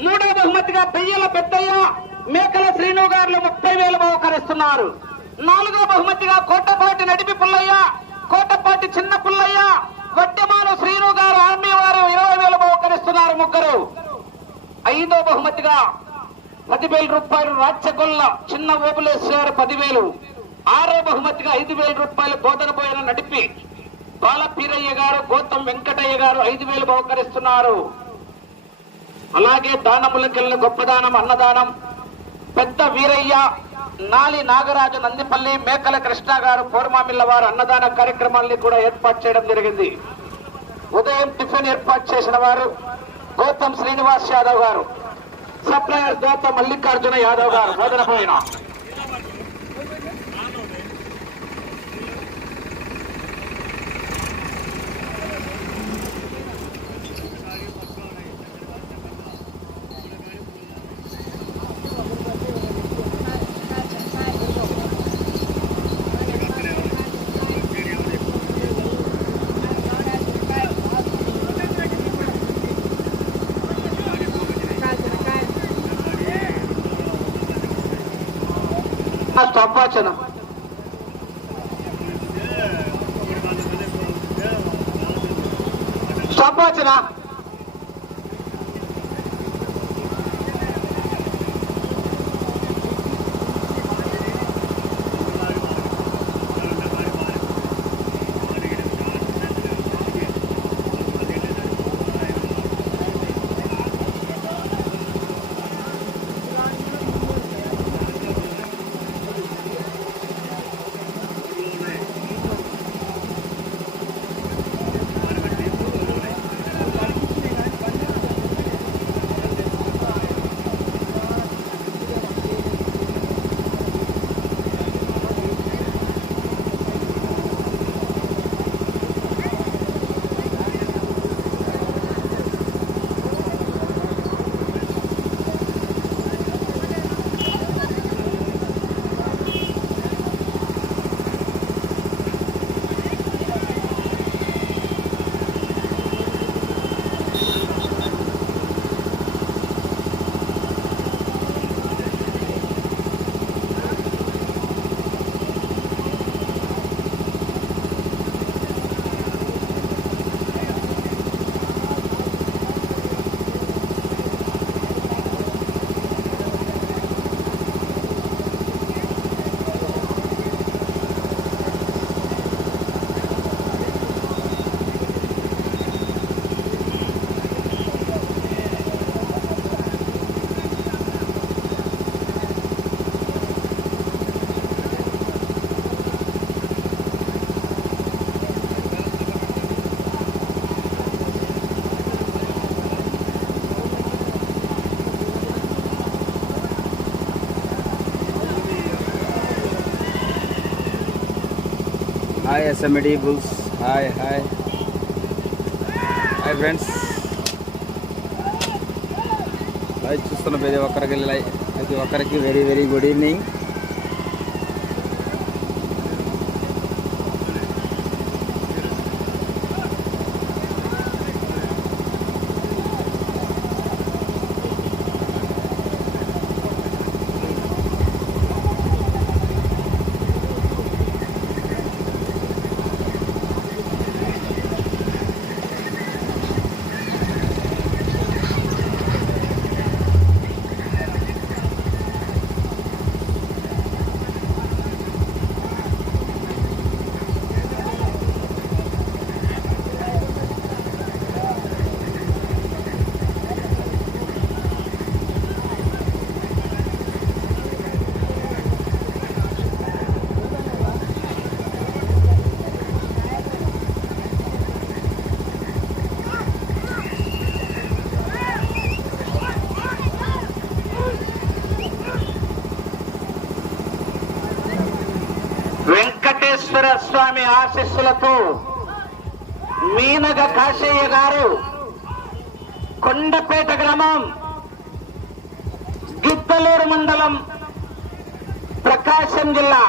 మూడో బహుమతిగా పెయ్యల పెద్దయ్య మేకల శ్రీను గారు ముప్పై వేలు బహుకరిస్తున్నారు. నాలుగో బహుమతిగా కోటపాటి నడిపి పుల్లయ్య కోటపాటి చిన్న పుల్లయ్య వడ్డమాను శ్రీను గారు ఆర్మీ వారు ఇరవై వేలు బహుకరిస్తున్నారు ముగ్గురు. ఐదో బహుమతిగా పదివేల రూపాయలు రాచగొల్ల చిన్న ఓబులేశ్వర పదివేలు. ఆరో బహుమతిగా ఐదు వేల రూపాయలు బోధన నడిపి బాలపీరయ్య గారు గౌతమ్ వెంకటయ్య గారు ఐదు వేలు బహుకరిస్తున్నారు. అలాగే దానములకెళ్ళిన గొప్పదానం అన్నదానం. పెద్ద వీరయ్య నాలి నాగరాజు నందిపల్లి మేకల కృష్ణ గారు కోరమామిల్ల వారు అన్నదాన కార్యక్రమాల్ని కూడా ఏర్పాటు చేయడం జరిగింది. ఉదయం టిఫిన్ ఏర్పాటు చేసిన వారు గౌతమ్ శ్రీనివాస్ యాదవ్ గారు. సప్లయర్ దోత మల్లికార్జున యాదవ్ గారు బోధన పోయిన stopwatch ಅಣ್ಣ stopwatch ಅಣ್ಣ SMED bulls hi hi hi friends live చూస్తున్న ప్రతి ఒక్కరికి లై- ప్రతి ఒక్కరికి very very good evening Venkateswara Swamy ఆశీస్సులతో మీనగ కాశయ్య గారు కొండపేట గ్రామం గిద్దలూరు మండలం ప్రకాశం జిల్లా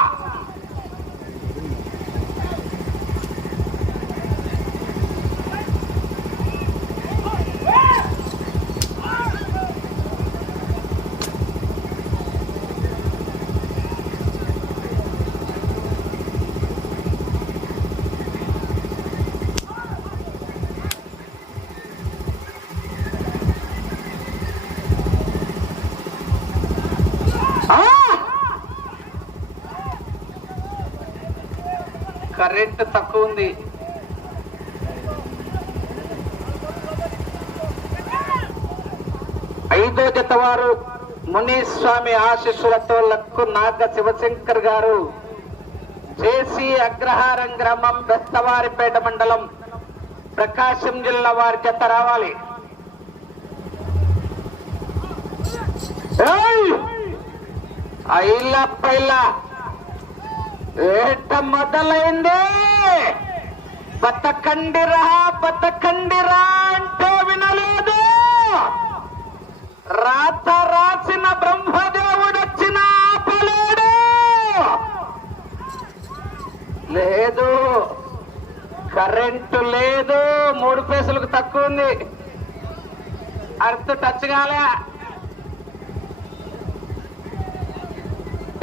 కరెంట్ తక్కువ ఉంది ఐదో జత వారు మునీస్వామి ఆశీస్సులతో లక్కు నాగ శివశంకర్ గారు. జేసీ అగ్రహారం గ్రామం బెస్తవారిపేట మండలం ప్రకాశం జిల్లా వారి జత రావాలి. ఏయ్! పైలా ఏట మొదలైంది. బతకండిరా బతకండిరా అంటే వినలేదు. రాత రాసిన బ్రహ్మదేవుడు వచ్చిన ఆపలేడు. లేదు. కరెంటు లేదు. మూడు పేసులకు తక్కువ ఉంది. అర్త్ టచ్ కాలే.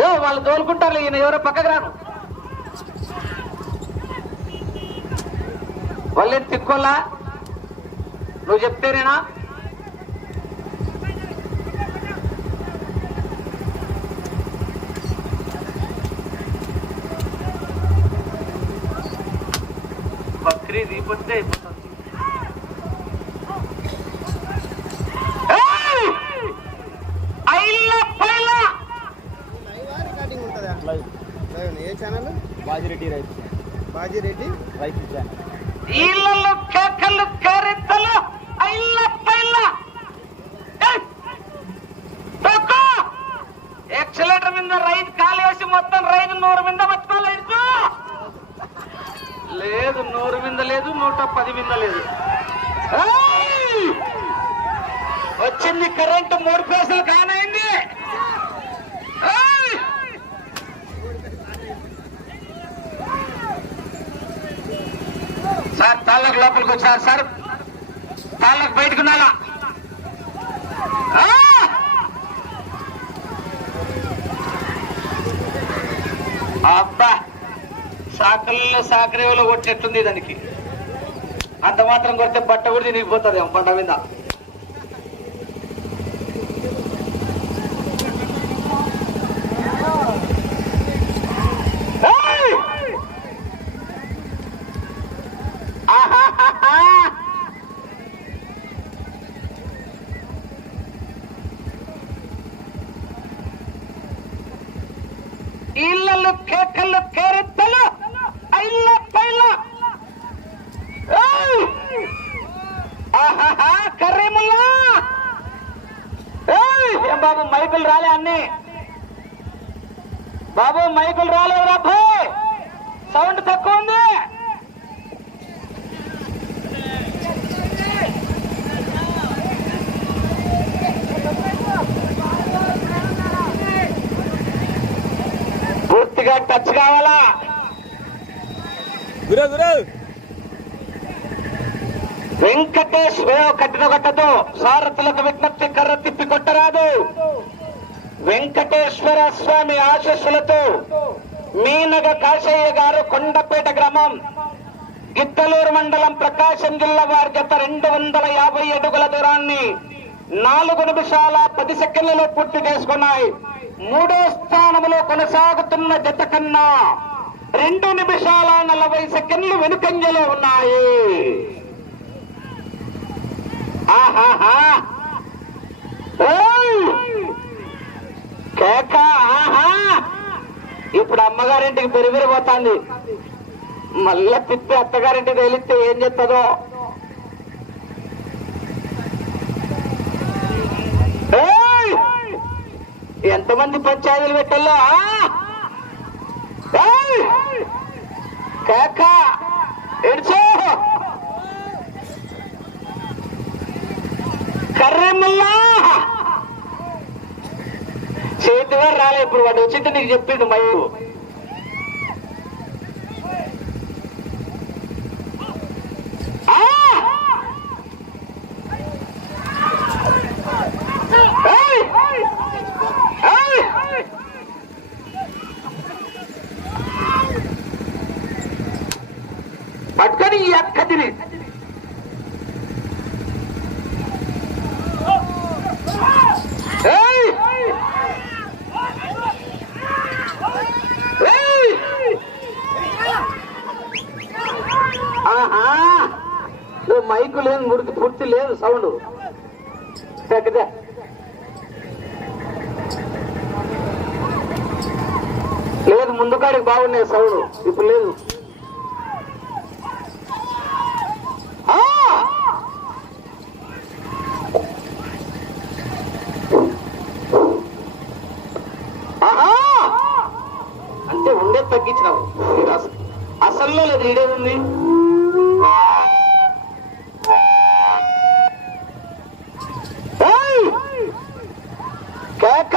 ఏ వాళ్ళు తోలుకుంటారు ఈయన ఎవరో పక్కకు రాను. వాళ్ళేం తిక్కోలా నువ్వు చెప్తేనేనా ఏ ఛానల్? బాజిరెడ్డి రైతు బాజీరెడ్డి? రైతు ఛానల్. సాకల్లో సాకరేవులో కొట్టేట్టుంది దానికి. అంత మాత్రం కొడితే బట్ట కూడా తినిగిపోతుంది ఏమో పంట మీద. ఏం బాబు మైకులు రాలే అన్ని. బాబు మైకులు రాలేదు రాబాయ్ సౌండ్ తక్కువ ఉంది. పూర్తిగా టచ్ కావాలా? గురు గురు వెంకటేష్ వేవ్ కట్టిన కొట్టదు సారథులకు విజ్ఞప్తి కర్ర తిప్పి కొట్టరాదు. వెంకటేశ్వర స్వామి ఆశస్సులతో మీనగ కాశయ్య గారు కొండపేట గ్రామం గిద్దలూరు మండలం ప్రకాశం జిల్లా వారి జత రెండు వందల యాభై అడుగుల దూరాన్ని నాలుగు నిమిషాల పది సెకండ్లలో పూర్తి చేసుకున్నాయి. మూడో స్థానంలో కొనసాగుతున్న జత కన్నా రెండు నిమిషాల నలభై సెకండ్లు వెనుకంజలో ఉన్నాయి. కేక ఆహా. ఇప్పుడు అమ్మగారింటికి పెరిగిపోతాంది. మళ్ళా తిప్పి అత్తగారింటికి తెలిస్తే ఏం చెప్తుందో ఎంతమంది పంచాయతీలు పెట్టాలో కేక ఎడిచో కర్రెముల్లా చేతిగా రాలే ఇప్పుడు వాడు వచ్చింది నీకు చెప్పిండు మయ్యు ఆ! ఏయ్! ఏయ్! పట్టుకొని ఈ అక్క తిని ఏయ్! మైకు లేదు మురికి పూర్తి లేదు సౌండ్ పెద్దదే లేదు ముందు కాడికి బాగున్నాయి సౌడు. ఇప్పుడు లేదు ఆ! ఆహా! అంటే ఉండే తగ్గించినావు ఇది అస- అసల్లో లేదు ఈడేది ఉంది ఏయ్! కేక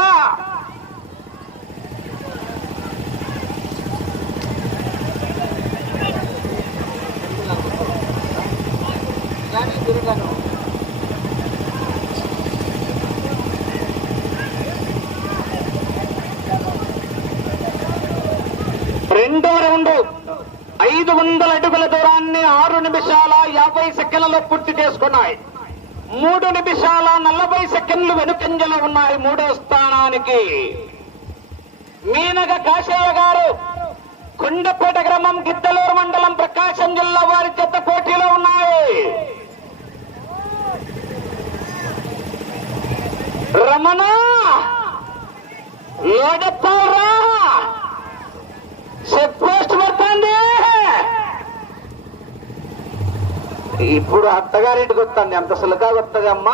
రెండో రౌండ్. ఐదు వందల అడుగుల దూరాన్ని ఆరు నిమిషాల యాభై సెకండ్లలో పూర్తి చేసుకున్నాయి. మూడు నిమిషాల నలభై సెకండ్లు వెనుకంజలో ఉన్నాయి మూడో స్థానానికి. మీనగ కాశయ్య గారు కొండపేట గ్రామం గిద్దలూరు మండలం ప్రకాశం జిల్లా వారి చెత్త పోటీలో ఉన్నాయి. రమణ లోడెత్తారా పోస్ట్ పడుతుంది ఇప్పుడు అత్తగారింటికి వస్తాను. ఎంత సులకా వస్తుంది అమ్మ?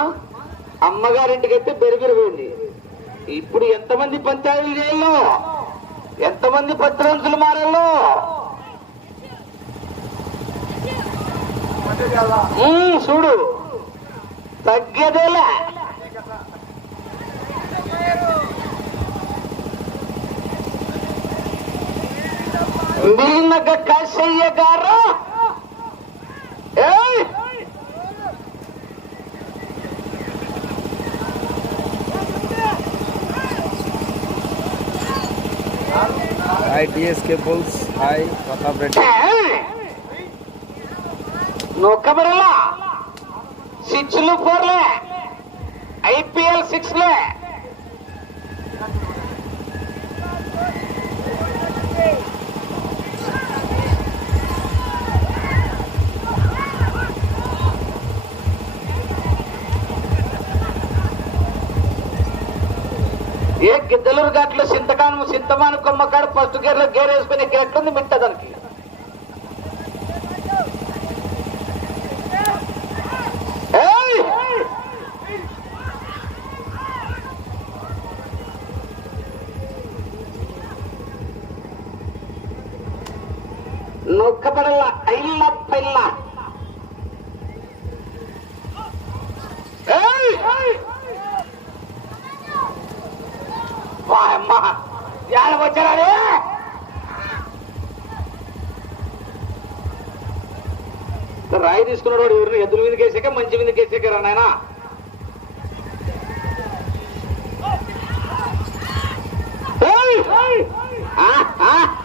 అమ్మగారింటికి అయితే పెరిగిపోయింది ఇప్పుడు ఎంతమంది పంచాయతీలు చేయాలో? ఎంతమంది పత్రంతులు మారాలో? చూడు. తగ్గేదేలే. మీనగ కాశయ్య గారు ఏయ్! Hi DSK bulls hi Pratap Reddy ఏయ్! నొక్కబడలా సిక్స్లు ఫోర్లే ఘాట్లో సింతకాను సింతమాను కొమ్మకాడు ఫస్ట్ గేర్లో గేర్ వేసుకుని గెట్లుంది మిట్ట దానికి. వా అమ్మ యాడకు వచ్చారా రాయి తీసుకున్నాడు ఎవరిని? ఎద్దుల మీదకి వేసాక మంచి మీదకి వేసాక రా నాయన. మొద్దు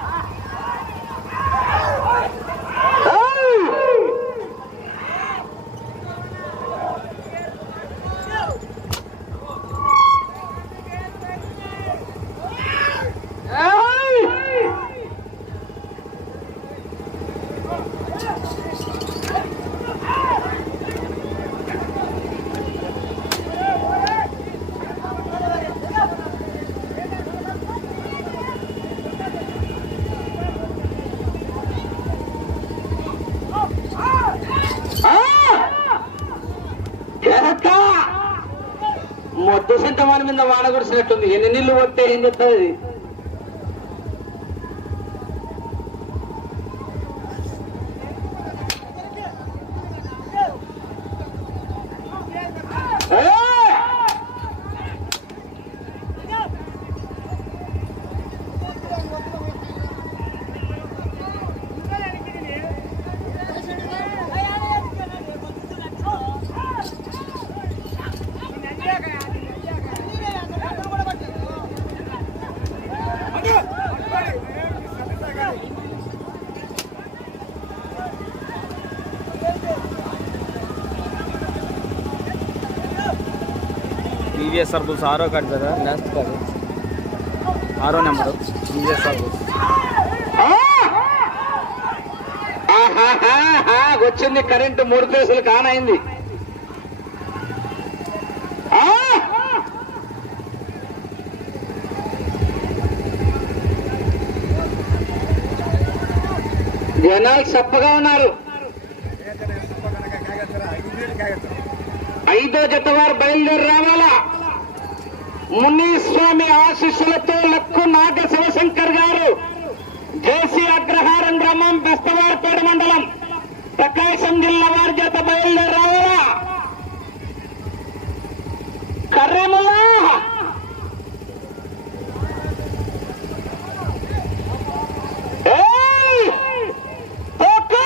సింతమాని మీద వాన కురిసినట్టుంది. ఎన్ని నీళ్ళు పట్టే ఏం చెప్తుంది టీవీఎస్ఆర్ బుల్స్ ఆరో కార్డు కదా లాస్ట్ కాదు ఆరో నెంబరు టీవీఎస్ఆర్ బుల్స్. వచ్చింది కరెంటు మూడు పేసులు కానైంది. ఆ! జనాలు చప్పగా ఉన్నారు. ఐదో జత వారు బయలుదేరి రావాలా. మునీస్వామి ఆశీస్సులతో లక్కు నాగ శివశంకర్ గారు జేసీ అగ్రహారం గ్రామం బెస్తవారపేట మండలం ప్రకాశం జిల్లా వారి చేత బయలుదేరి కర్రెములా ఏయ్! తోకు!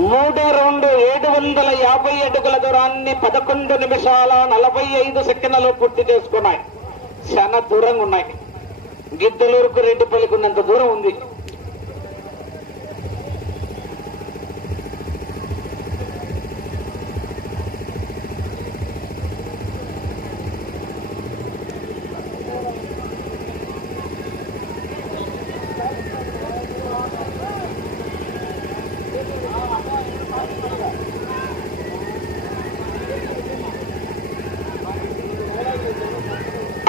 మూడు రెండు ఏడు వందల యాభై అడుగుల దూరాన్ని పదకొండు నిమిషాల నలభై ఐదు సెకండ్లలో పూర్తి చేసుకున్నాయి. చాలా దూరంగా ఉన్నాయి. గిద్దలూరుకు రెడ్డిపల్లికి ఉన్నంత దూరం ఉంది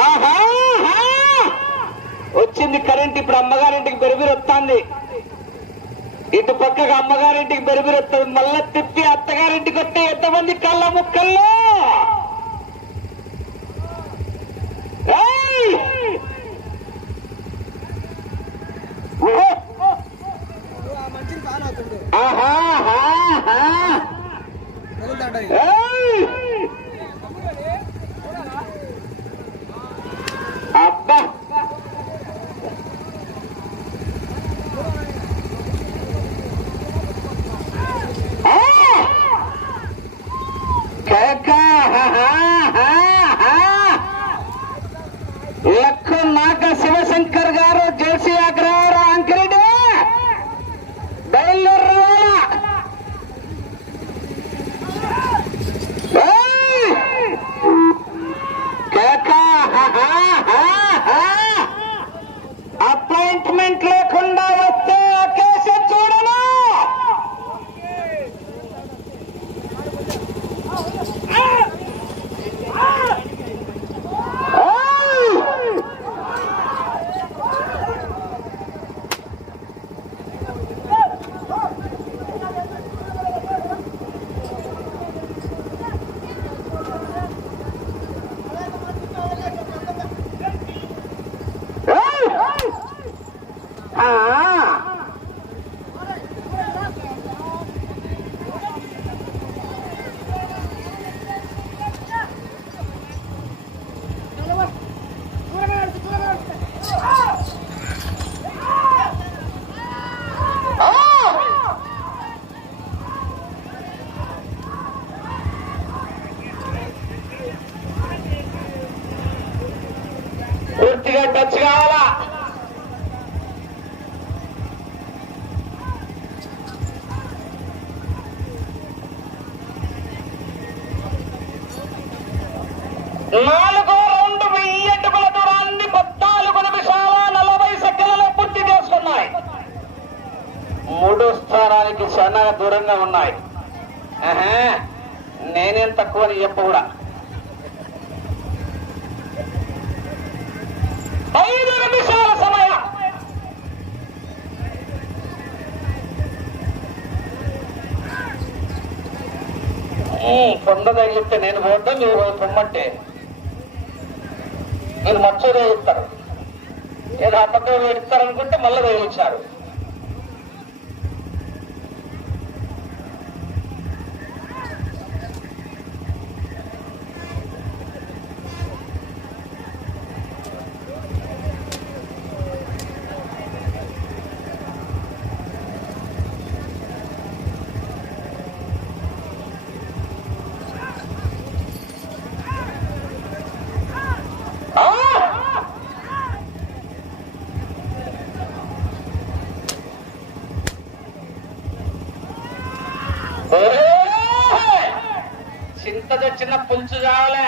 ఆహా ఆహా! వచ్చింది కరెంట్ ఇప్పుడు అమ్మగారింటికి బెరిబిరి వస్తుంది ఇటు పక్కగా అమ్మగారింటికి బెరిబిరి మళ్ళా తిప్పి అత్తగారింటికి వస్తే ఎంతమంది కళ్ళ ముక్కల్లో కొండ తగిలిస్తే నేను పోతే మీరు పొమ్మంటే. మీరు మచ్చ తగిలిస్తారు ఏదో ఆ పెడతారనుకుంటే మళ్ళీ తగిలించారు చింత తెచ్చిన పులుసు చావలే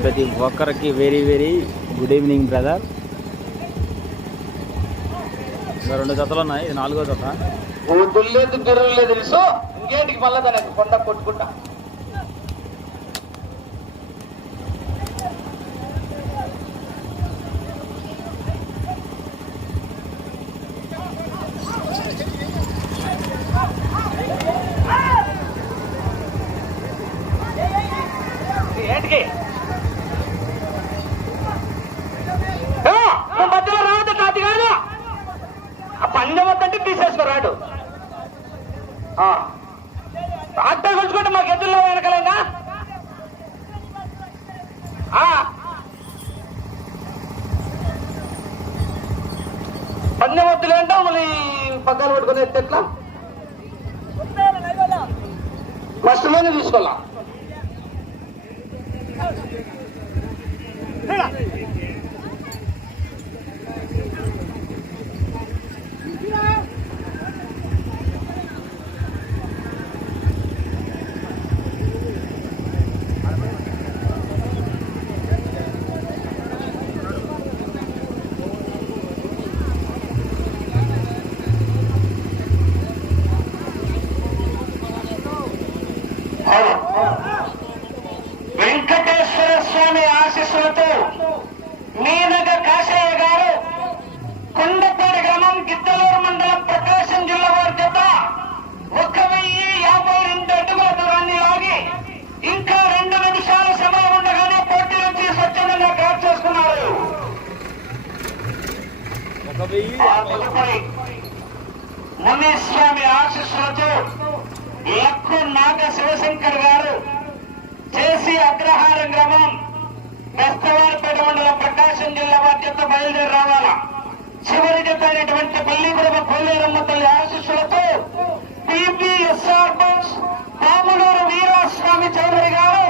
చూస్తున్న ప్రతి ఒక్కరికి very very good evening brother రెండు జతలు ఉన్నాయి నాలుగో జత. దుల్లేదు దుర్రలేదు తెలుసు? ఇంకేటికి మళ్ళీ దానికి కొండ కొట్టుకుంటా. అన్ని వద్దులు ఏంటో మళ్ళీ పగ్గాలు పట్టుకుని ఎత్తే ఎట్లా? ఫస్ట్ తీసుకోవాలా? ఆ తదుపరి మునీస్వామి ఆశీస్సులతో లక్కు నాగ శివశంకర్ గారు చేసి అగ్రహారం గ్రామం బెస్తవారిపేట మండలం ప్రకాశం జిల్లా బాధ్యత బయలుదేరి రావాలా? చివరి జత అయినటువంటి పల్లిపురమ కొల్లేరమ్మ తల్లి ఆశీస్సులతో పిపిఎస్ఆర్ పాములూరు వీరాస్వామి చౌదరి గారు